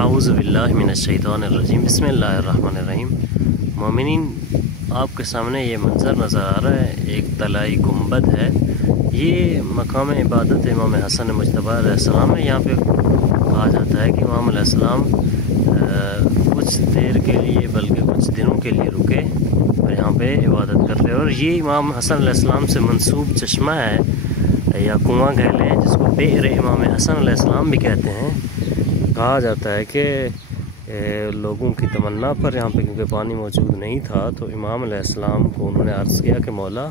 आऊज़ु बिल्लाहि मिनश्शैतानिर्रजीम बिस्मिल्लाहिर्रहमानिर्रहीम। मोमिनीन, आपके सामने ये मंज़र नज़र आ रहा है, एक तलाई गुंबद है। ये मकाम इबादत इमाम हसन मुज्तबा अलैहिस्सलाम है। यहाँ पे कहा जाता है कि इमाम अलैहिस्सलाम कुछ देर के लिए बल्कि कुछ दिनों के लिए रुके और यहाँ पे इबादत करते हैं। और ये इमाम हसन अलैहिस्सलाम से मंसूब चश्मा है या कुआँ कह लें, जिसको बि'r इमाम हसन अलैहिस्सलाम भी कहते हैं। कहा जाता है कि लोगों की तमन्ना पर यहाँ पे क्योंकि पानी मौजूद नहीं था, तो इमाम अलैहिस्सलाम को उन्होंने अर्ज़ किया कि मौला,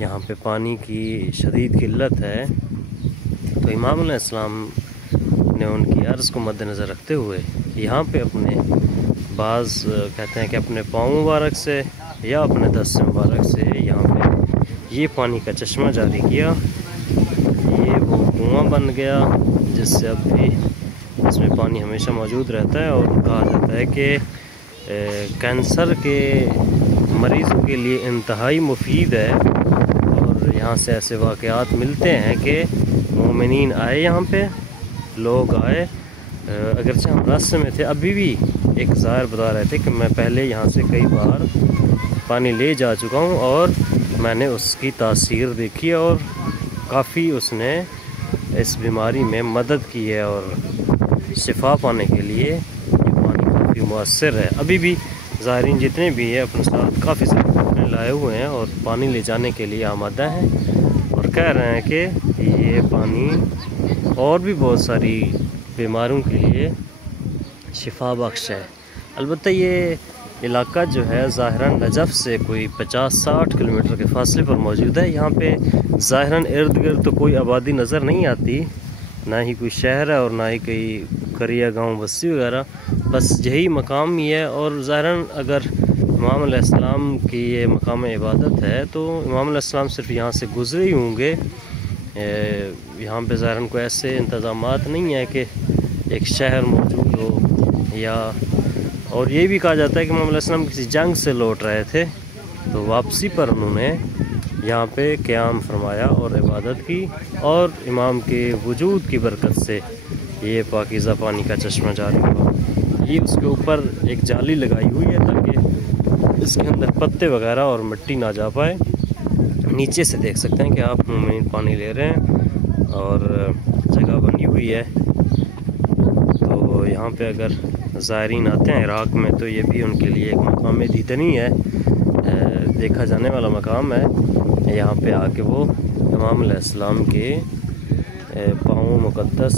यहाँ पे पानी की शदीद किल्लत है। तो इमाम अलैहिस्सलाम ने उनकी अर्ज़ को मद्देनज़र रखते हुए यहाँ पे अपने कहते हैं कि अपने पाँव मुबारक से या अपने दस्त मुबारक से यहाँ पे ये पानी का चश्मा जारी किया। ये वो कुआँ बन गया जिससे अब भी इसमें पानी हमेशा मौजूद रहता है। और कहा जाता है कि कैंसर के मरीज़ों के लिए इंतहाई मुफीद है। और यहाँ से ऐसे वाक़यात मिलते हैं कि मोमिनीन आए, यहाँ पे लोग आए, अगरचे हम रास्ते में थे। अभी भी एक ज़ाहिर बता रहे थे कि मैं पहले यहाँ से कई बार पानी ले जा चुका हूँ और मैंने उसकी तासीर देखी है और काफ़ी उसने इस बीमारी में मदद की है और शिफा पाने के लिए ये पानी काफ़ी मुअस्सिर है। अभी भी ज़ाहिरीन जितने भी हैं अपने साथ काफ़ी सारे बोतलें लाए हुए हैं और पानी ले जाने के लिए आमादा हैं और कह रहे हैं कि ये पानी और भी बहुत सारी बीमारियों के लिए शिफा बख्श है। अलबत्ता ये इलाका जो है ज़ाहिरन नजफ़ से कोई 50-60 किलोमीटर के फासले पर मौजूद है। यहाँ पे ज़ाहिरन इर्द गिर्द तो कोई आबादी नज़र नहीं आती, ना ही कोई शहर है और ना ही कोई करिया गांव बस्ती वगैरह, बस यही मकाम ही है। और ज़ाहिरन अगर इमाम अलैहिस्सलाम की ये मकाम इबादत है तो इमाम अलैहिस्सलाम सिर्फ यहाँ से गुज़रे ही होंगे। यहाँ पे ज़ाहिरन कोई ऐसे इंतज़ामात नहीं है कि एक शहर मौजूद हो या। और ये भी कहा जाता है कि इमाम अलैहिस्सलाम किसी जंग से लौट रहे थे, तो वापसी पर उन्होंने यहाँ पे क़याम फरमाया और इबादत की और इमाम के वजूद की बरकत से ये पाकीज़ा पानी का चश्मा जारी हुआ। ये उसके ऊपर एक जाली लगाई हुई है ताकि इसके अंदर पत्ते वगैरह और मिट्टी ना जा पाए। नीचे से देख सकते हैं कि आप मोमिन पानी ले रहे हैं और जगह बनी हुई है। तो यहाँ पे अगर ज़ायरीन आते हैं इराक़ में तो ये भी उनके लिए एक मकाम दीदनी है, देखा जाने वाला मकाम है। यहाँ पे आके वो इमाम अलैहिस्सलाम के पाँव मुक़द्दस,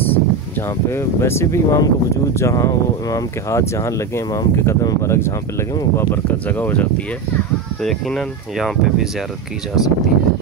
जहाँ पे वैसे भी इमाम का वजूद, जहाँ वो इमाम के हाथ जहाँ लगे, इमाम के कदम मुबारक जहाँ पे लगे, वो बाबरकत जगह हो जाती है। तो यकीनन यहाँ पे भी ज़ियारत की जा सकती है।